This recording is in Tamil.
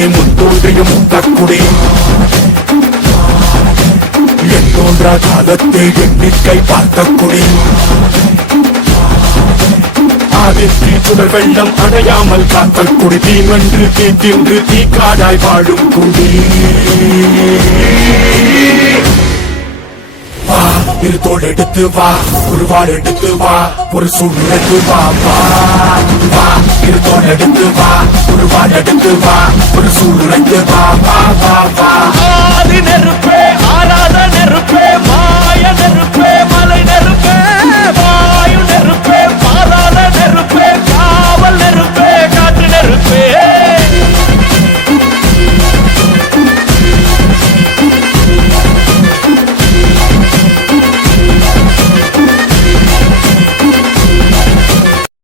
குடி முத்தோன்றியும் முத்தக்குடி எந்தோன்றா காலத்தை எண்ணிக்கை பார்த்த குடி ஆதித்தி சுடர் வெள்ளம் அடையாமல் காத்த குடி தீமென்று தீ தின்று தீ காடாய் வாழும் குடி வா இரு தோள் எடுத்து வா ஒரு வாள் எடுத்து வா ஒரு சூடு எடுத்து வா வா வா இரு தோள் எடுத்து வா ஒரு வாள் எடுத்து வா ஒரு சூடு எடுத்து வா வா வா வா ஆதி நெருப்பே ஆராத நெருப்பே வா